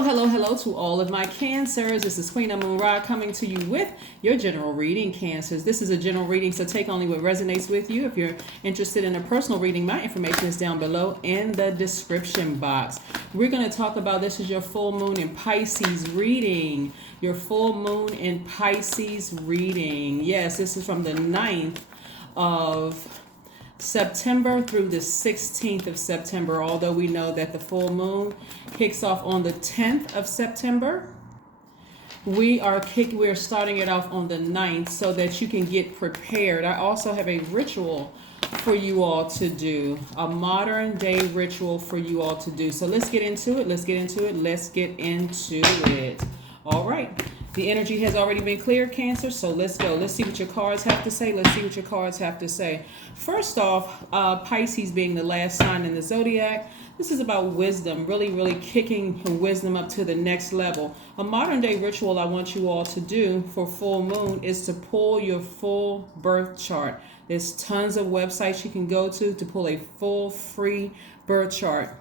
Hello to all of my Cancers. This is Queen Amun Ra coming to you with your general reading, Cancers. This is a general reading, so take only what resonates with you. If you're interested in a personal reading, my information is down below in the description box. We're going to talk about, this is your full moon in Pisces reading. Your full moon in Pisces reading. Yes, this is from the 9th of September through the 16th of September, although we know that the full moon kicks off on the 10th of September. We're starting it off on the 9th so that you can get prepared. I also have a ritual for you all to do, a modern day ritual for you all to do. So let's get into it. Let's get into it. All right. The energy has already been cleared, Cancer, so let's go. Let's see what your cards have to say. First off, Pisces being the last sign in the Zodiac, this is about wisdom, really kicking wisdom up to the next level. A modern day ritual I want you all to do for full moon is to pull your full birth chart. There's tons of websites you can go to pull a full free birth chart.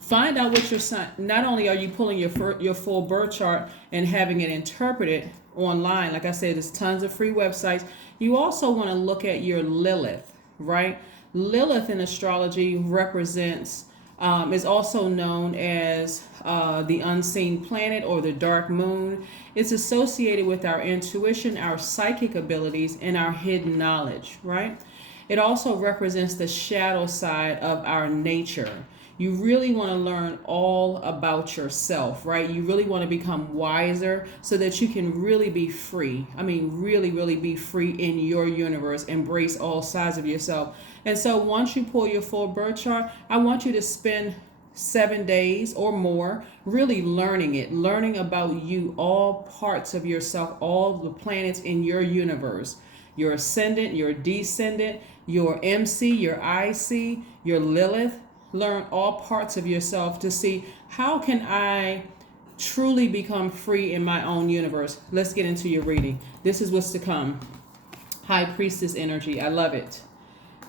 Find out what your sign. Not only are you pulling your full birth chart and having it interpreted online, like I said, there's tons of free websites. You also want to look at your Lilith, right? Lilith in astrology represents, is also known as the unseen planet or the dark moon. It's associated with our intuition, our psychic abilities, and our hidden knowledge, right? It also represents the shadow side of our nature. You really want to learn all about yourself, right? You really want to become wiser so that you can really be free. I mean, really be free in your universe. Embrace all sides of yourself. And so once you pull your full birth chart, I want you to spend 7 days or more really learning about you, all parts of yourself, all the planets in your universe, your ascendant, your descendant, your MC, your IC, your Lilith. Learn all parts of yourself to see, how can I truly become free in my own universe? Let's get into your reading. This is what's to come. High Priestess energy. I love it.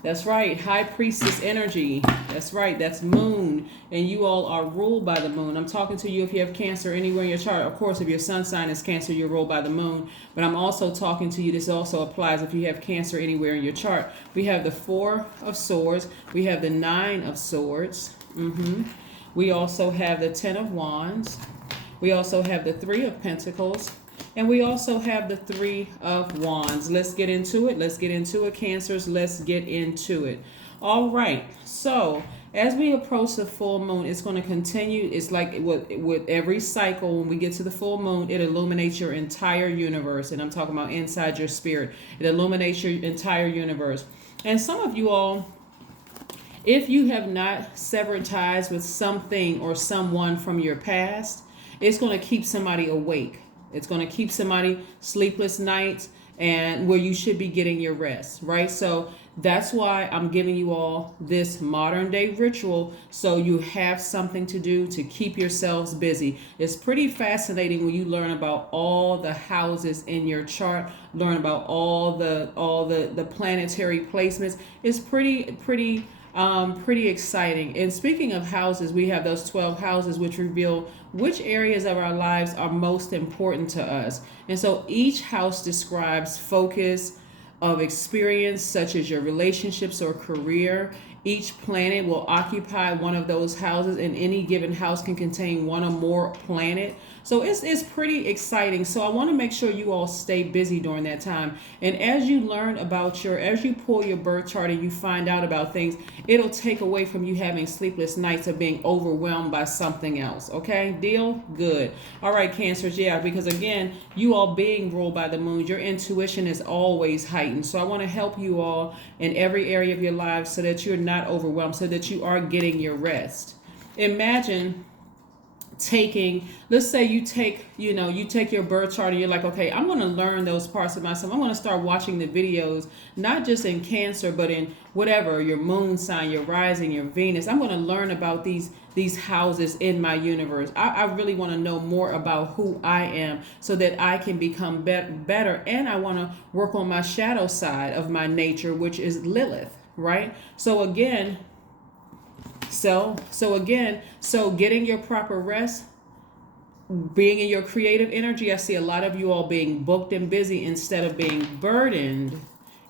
That's right. High Priestess energy. That's right. That's moon. And you all are ruled by the moon. I'm talking to you if you have Cancer anywhere in your chart. Of course, if your sun sign is Cancer, you're ruled by the moon. But I'm also talking to you. This also applies if you have Cancer anywhere in your chart. We have the 4 of Swords. We have the 9 of Swords. We also have the 10 of Wands. We also have the 3 of Pentacles. And we also have the 3 of Wands. Let's get into it. Cancers. Let's get into it. All right. So as we approach the full moon, it's going to continue. It's like with every cycle, when we get to the full moon, it illuminates your entire universe. And I'm talking about inside your spirit. It illuminates your entire universe. And some of you all, if you have not severed ties with something or someone from your past, it's going to keep somebody awake. It's going to keep somebody sleepless nights and where you should be getting your rest, right? So that's why I'm giving you all this modern day ritual, so you have something to do to keep yourselves busy. It's pretty fascinating when you learn about all the houses in your chart, learn about all the planetary placements. It's pretty exciting. And speaking of houses, we have those 12 houses which reveal which areas of our lives are most important to us. And so each house describes focus of experience, such as your relationships or career. Each planet will occupy one of those houses, and any given house can contain one or more planet. So it's pretty exciting. So I want to make sure you all stay busy during that time. And as you learn about as you pull your birth chart and you find out about things, it'll take away from you having sleepless nights of being overwhelmed by something else. Okay? Deal? Good. All right, Cancers. Yeah, because again, you all being ruled by the moon, your intuition is always heightened. So I want to help you all in every area of your lives so that you're not overwhelmed, so that you are getting your rest. Imagine let's say you take your birth chart and you're like, okay, I'm going to learn those parts of myself. I'm going to start watching the videos, not just in Cancer, but in whatever, your moon sign, your rising, your Venus. I'm going to learn about these houses in my universe. I really want to know more about who I am so that I can become better. And I want to work on my shadow side of my nature, which is Lilith, right? So again, So getting your proper rest, being in your creative energy, I see a lot of you all being booked and busy instead of being burdened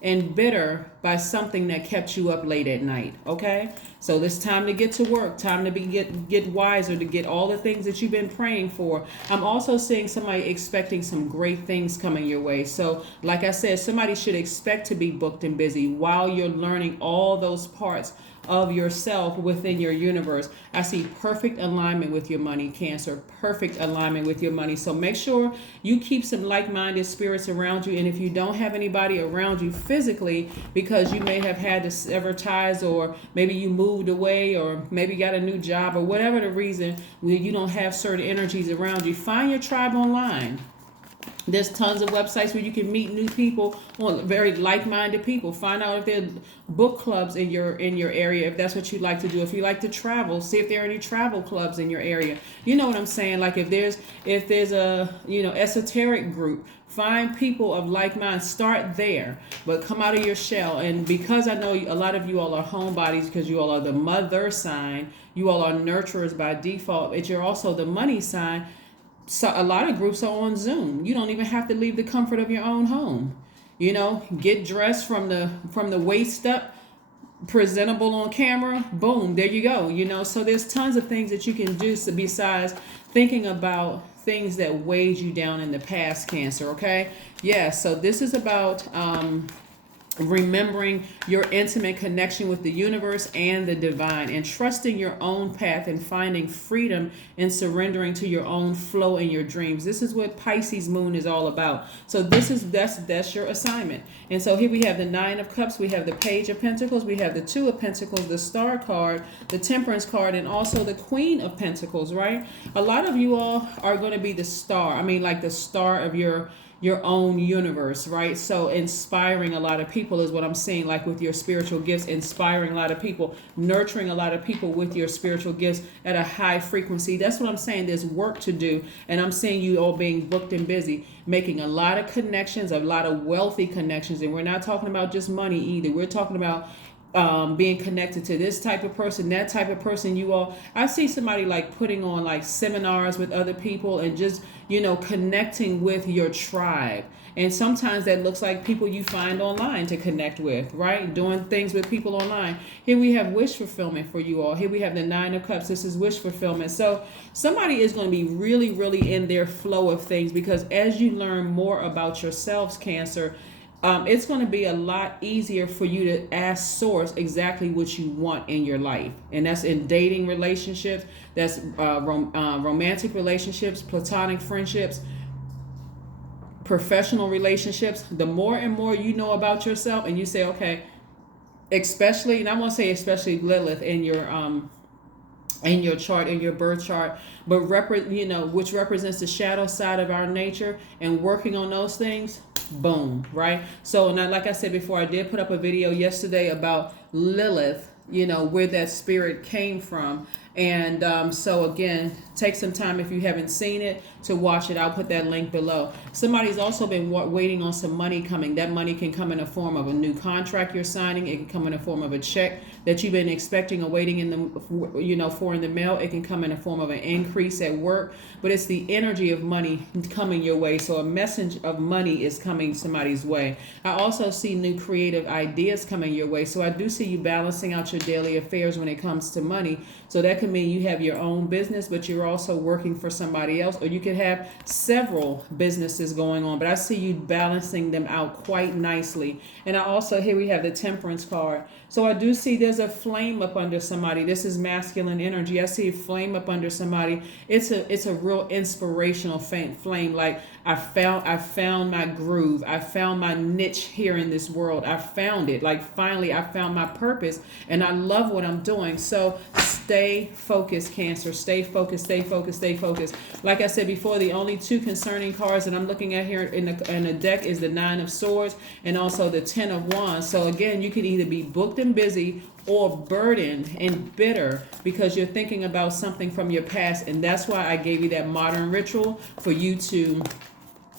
and bitter by something that kept you up late at night. Okay, so it's time to get to work, time to get wiser, to get all the things that you've been praying for. I'm also seeing somebody expecting some great things coming your way. So like I said, somebody should expect to be booked and busy while you're learning all those parts of yourself within your universe. I see perfect alignment with your money, Cancer. Perfect alignment with your money. So make sure you keep some like-minded spirits around you. And if you don't have anybody around you physically, because you may have had to sever ties, or maybe you moved away, or maybe got a new job, or whatever the reason, where you don't have certain energies around you, find your tribe online. There's tons of websites where you can meet new people, or very like-minded people. Find out if there are book clubs in your area, if that's what you like to do. If you like to travel, see if there are any travel clubs in your area. You know what I'm saying? Like if there's a esoteric group, find people of like mind. Start there, but come out of your shell. And because I know a lot of you all are homebodies, because you all are the mother sign, you all are nurturers by default, but you're also the money sign. So a lot of groups are on Zoom. You don't even have to leave the comfort of your own home. Get dressed from the waist up, presentable on camera. Boom, there you go. So there's tons of things that you can do besides thinking about things that weighed you down in the past, Cancer. Okay, yeah. So this is about remembering your intimate connection with the universe and the divine, and trusting your own path, and finding freedom and surrendering to your own flow in your dreams. This is what Pisces moon is all about. So that's your assignment. And so here we have the Nine of Cups, we have the Page of Pentacles, we have the Two of Pentacles, the Star card, the Temperance card, and also the Queen of Pentacles, right? A lot of you all are going to be the star. I mean, like the star of your own universe, right? So inspiring a lot of people is what I'm seeing, like with your spiritual gifts, inspiring a lot of people, nurturing a lot of people with your spiritual gifts at a high frequency. That's what I'm saying. There's work to do. And I'm seeing you all being booked and busy, making a lot of connections, a lot of wealthy connections. And we're not talking about just money either. We're talking about being connected to this type of person, that type of person. I see somebody like putting on like seminars with other people, and just connecting with your tribe. And sometimes that looks like people you find online to connect with, right? Doing things with people online. Here we have wish fulfillment for you all. Here we have the Nine of Cups. This is wish fulfillment. So somebody is going to be really, really in their flow of things, because as you learn more about yourselves, Cancer, it's going to be a lot easier for you to ask Source exactly what you want in your life. And that's in dating relationships, that's romantic relationships, platonic friendships, professional relationships. The more and more you know about yourself, and you say, okay, especially, and I won't say especially Lilith in your chart, in your birth chart, but which represents the shadow side of our nature, and working on those things. Boom, right? So now, like I said before, I did put up a video yesterday about Lilith, where that spirit came from. And so again, take some time, if you haven't seen it, to watch it. I'll put that link below. Somebody's also been waiting on some money coming. That money can come in the form of a new contract you're signing. It can come in the form of a check that you've been expecting or waiting in the mail. It can come in the form of an increase at work, but it's the energy of money coming your way. So a message of money is coming somebody's way. I also see new creative ideas coming your way. So I do see you balancing out your daily affairs when it comes to money. So that could mean you have your own business, but you're also working for somebody else, or you could have several businesses going on, but I see you balancing them out quite nicely. And I also, here we have the Temperance card. So I do see there's a flame up under somebody. This is masculine energy. I see a flame up under somebody. It's a real inspirational flame. Like I found my groove. I found my niche here in this world. I found it. Like finally I found my purpose, and I love what I'm doing. So stay focused, Cancer. Stay focused, stay focused, stay focused. Like I said before, the only two concerning cards that I'm looking at here in the deck is the Nine of Swords and also the Ten of Wands. So again, you could either be booked and busy or burdened and bitter because you're thinking about something from your past. And that's why I gave you that modern ritual for you to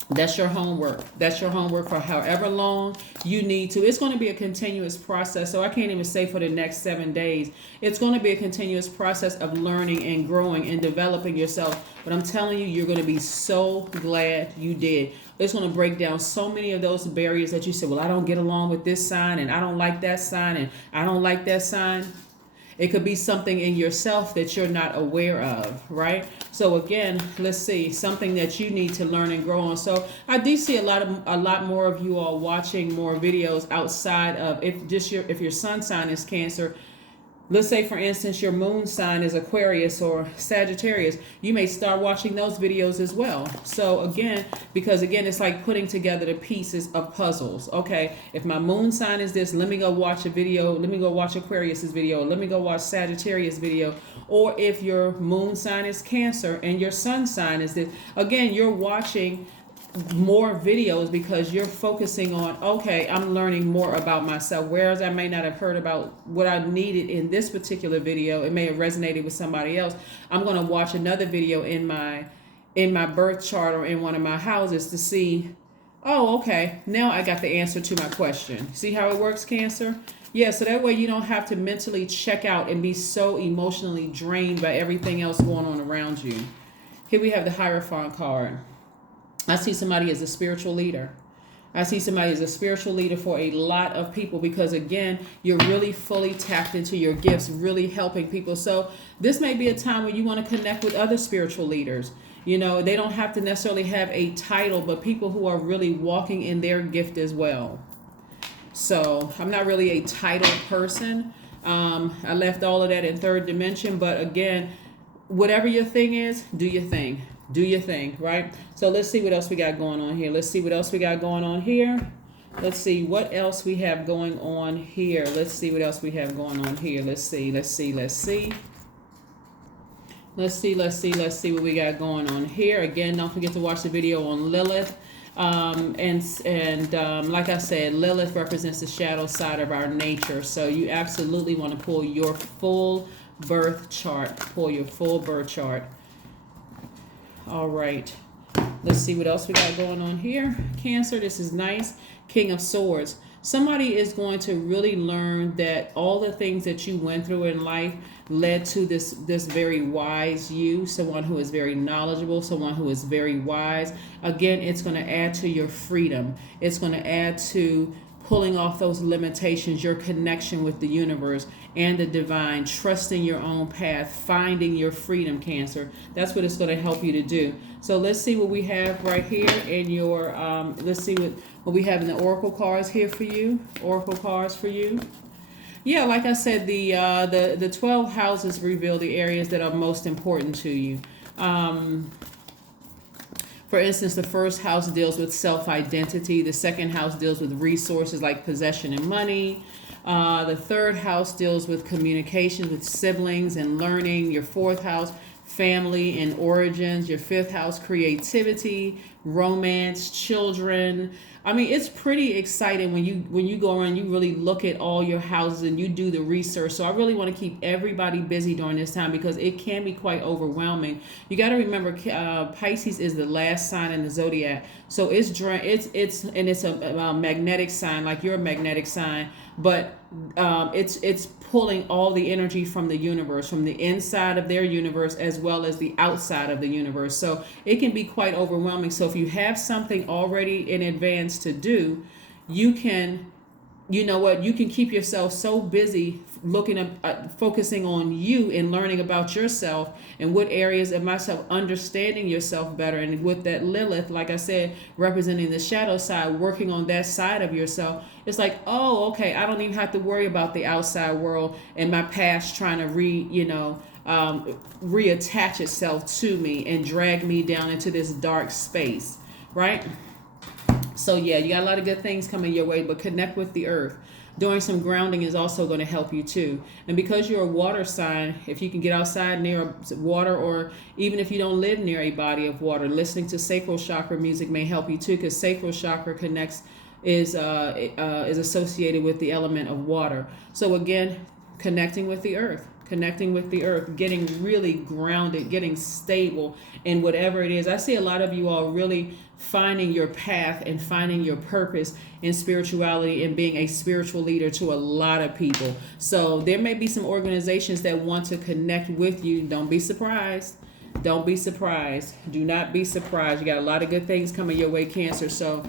That's your homework. That's your homework for however long you need to. It's going to be a continuous process. So I can't even say for the next 7 days. It's going to be a continuous process of learning and growing and developing yourself. But I'm telling you, you're going to be so glad you did. It's going to break down so many of those barriers that you said, well, I don't get along with this sign, and I don't like that sign, and I don't like that sign. It could be something in yourself that you're not aware of, right? So again, let's see, something that you need to learn and grow on. So I do see a lot more of you all watching more videos outside of if your sun sign is Cancer. Let's say, for instance, your moon sign is Aquarius or Sagittarius. You may start watching those videos as well. So again, because again, it's like putting together the pieces of puzzles. Okay, if my moon sign is this, let me go watch a video. Let me go watch Aquarius's video. Let me go watch Sagittarius video. Or if your moon sign is Cancer and your sun sign is this, again, you're watching more videos because you're focusing on, okay, I'm learning more about myself, whereas I may not have heard about what I needed in this particular video. It may have resonated with somebody else. I'm going to watch another video in my birth chart or in one of my houses to see, oh, okay, now I got the answer to my question. See how it works, Cancer? Yeah, so that way you don't have to mentally check out and be so emotionally drained by everything else going on around you. Here we have the Hierophant card. I see somebody as a spiritual leader. I see somebody as a spiritual leader for a lot of people because, again, you're really fully tapped into your gifts, really helping people. So this may be a time where you want to connect with other spiritual leaders. You know, they don't have to necessarily have a title, but people who are really walking in their gift as well. So I'm not really a title person. I left all of that in third dimension. But again, whatever your thing is, do your thing. Do your thing, right? So let's see what else we got going on here. Let's see what else we got going on here. Let's see what else we have going on here. Let's see what else we have going on here. Let's see what we got going on here. Again, don't forget to watch the video on Lilith. Like I said, Lilith represents the shadow side of our nature. So you absolutely want to pull your full birth chart. Pull your full birth chart. All right, let's see what else we got going on here. Cancer, this is nice. King of Swords. Somebody is going to really learn that all the things that you went through in life led to this very wise you, someone who is very knowledgeable, someone who is very wise. Again, it's going to add to your freedom. It's going to add to pulling off those limitations, your connection with the universe and the divine, trusting your own path, finding your freedom, Cancer. That's what it's going to help you to do. So let's see what we have right here in your, let's see what we have in the Oracle cards here for you. Oracle cards for you. Yeah, like I said, the 12 houses reveal the areas that are most important to you. For instance, the first house deals with self-identity. The second house deals with resources like possession and money. The third house deals with communication with siblings and learning. Your fourth house, family and origins. Your fifth house, creativity, romance, children. I mean, it's pretty exciting when you go around, you really look at all your houses and you do the research. So I really want to keep everybody busy during this time because it can be quite overwhelming. You got to remember, Pisces is the last sign in the zodiac. So it's a magnetic sign, like you're a magnetic sign, but it's pulling all the energy from the universe, from the inside of their universe as well as the outside of the universe. So it can be quite overwhelming. So if you have something already in advance to do, you can, you know what, you can keep yourself so busy looking at focusing on you and learning about yourself and what areas of myself, understanding yourself better. And with that Lilith, like I said, representing the shadow side, working on that side of yourself, it's like, oh, okay, I don't even have to worry about the outside world and my past trying to reattach itself to me and drag me down into this dark space, right? So yeah, you got a lot of good things coming your way, but connect with the earth. Doing some grounding is also going to help you too. And because you're a water sign, if you can get outside near water, or even if you don't live near a body of water, listening to sacral chakra music may help you too, because sacral chakra is associated with the element of water. So again, connecting with the earth. connecting with the earth, getting really grounded, getting stable in whatever it is. I see a lot of you all really finding your path and finding your purpose in spirituality and being a spiritual leader to a lot of people. So there may be some organizations that want to connect with you. Don't be surprised. Don't be surprised. Do not be surprised. You got a lot of good things coming your way, Cancer. So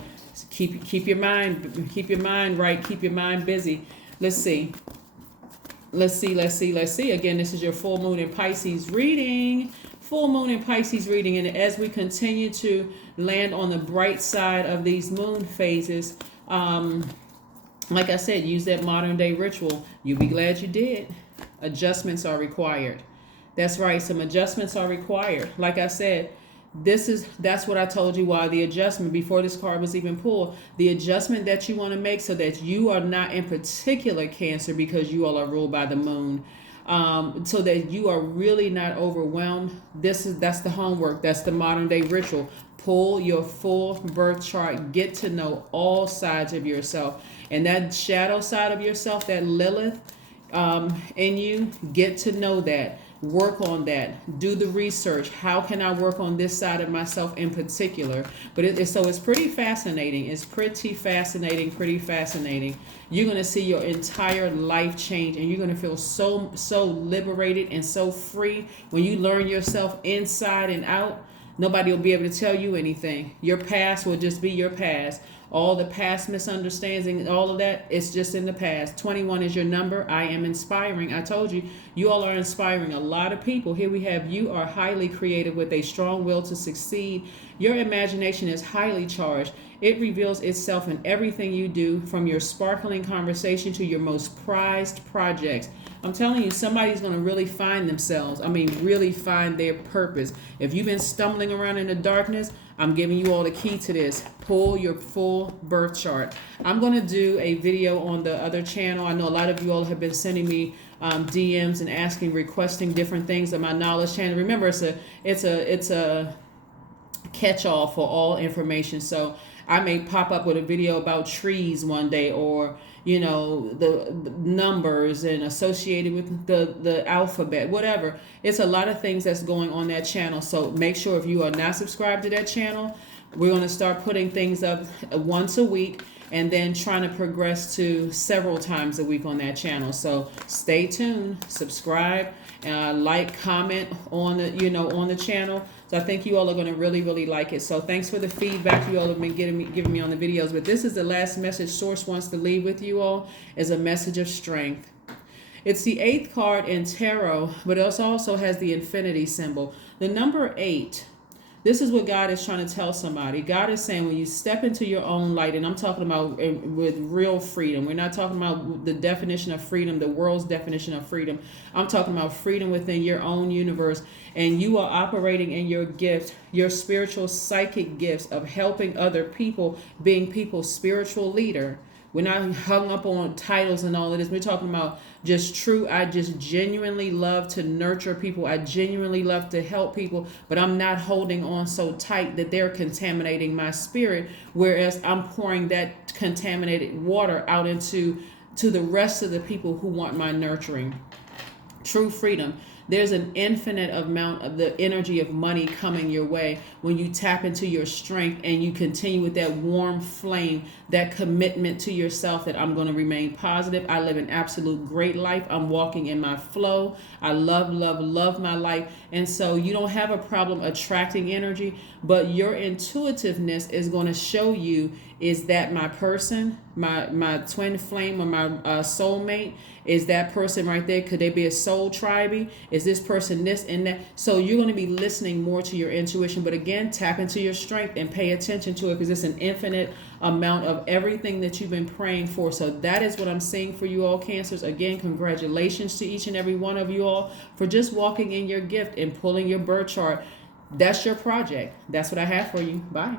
keep your mind right. Keep your mind busy. Let's see. Again, this is your full moon in Pisces reading. Full moon in Pisces reading. And as we continue to land on the bright side of these moon phases, like I said, use that modern day ritual. You'll be glad you did. Adjustments are required. That's right. Some adjustments are required. Like I said, that's what I told you why the adjustment before this card was even pulled. The adjustment that you want to make so that you are not in particular, Cancer, because you all are ruled by the moon. So that you are really not overwhelmed. That's the homework. That's the modern day ritual. Pull your full birth chart. Get to know all sides of yourself. And that shadow side of yourself, that Lilith in you, get to know that. Work on that. Do the research. How can I work on this side of myself in particular? But it's pretty fascinating. It's pretty fascinating. You're going to see your entire life change, and you're going to feel so liberated and so free when you learn yourself inside and out. Nobody will be able to tell you anything. Your past will just be your past. All the past misunderstandings, all of that, it's just in the past. 21 is your number. I am inspiring. I told you, you all are inspiring a lot of people. Here we have, you are highly creative with a strong will to succeed. Your imagination is highly charged. It reveals itself in everything you do, from your sparkling conversation to your most prized projects. I'm telling you, somebody's going to really find themselves. Really find their purpose. If you've been stumbling around in the darkness, I'm giving you all the key to this. Pull your full birth chart. I'm going to do a video on the other channel. I know a lot of you all have been sending me DMs and requesting different things on my knowledge channel. Remember, it's a catch-all for all information. So I may pop up with a video about trees one day, or the numbers and associated with the alphabet, whatever. It's a lot of things that's going on that channel. So make sure, if you are not subscribed to that channel, we're going to start putting things up once a week, and then trying to progress to several times a week on that channel. So stay tuned, subscribe, like, comment on the channel. So I think you all are going to really like it. So thanks for the feedback you all have been giving me on the videos. But this is the last message Source wants to leave with you all, is a message of strength. It's the 8th card in tarot, but it also has the infinity symbol. The number 8. This is what God is trying to tell somebody. God is saying, when you step into your own light, and I'm talking about with real freedom. We're not talking about the definition of freedom, the world's definition of freedom. I'm talking about freedom within your own universe. And you are operating in your gift, your spiritual psychic gifts of helping other people, being people's spiritual leader. We're not hung up on titles and all of this. We're talking about just true. I just genuinely love to nurture people. I genuinely love to help people, but I'm not holding on so tight that they're contaminating my spirit, whereas I'm pouring that contaminated water out into the rest of the people who want my nurturing. True freedom. There's an infinite amount of the energy of money coming your way when you tap into your strength and you continue with that warm flame, that commitment to yourself that I'm going to remain positive. I live an absolute great life. I'm walking in my flow. I love my life. And so you don't have a problem attracting energy, but your intuitiveness is going to show you, is that my person, my twin flame, or my soulmate? Is that person right there? Could they be a soul tribe? Is this person this and that? So you're going to be listening more to your intuition. But again, tap into your strength and pay attention to it, because it's an infinite amount of everything that you've been praying for. So that is what I'm seeing for you all, Cancers. Again, congratulations to each and every one of you all for just walking in your gift and pulling your birth chart. That's your project. That's what I have for you. Bye.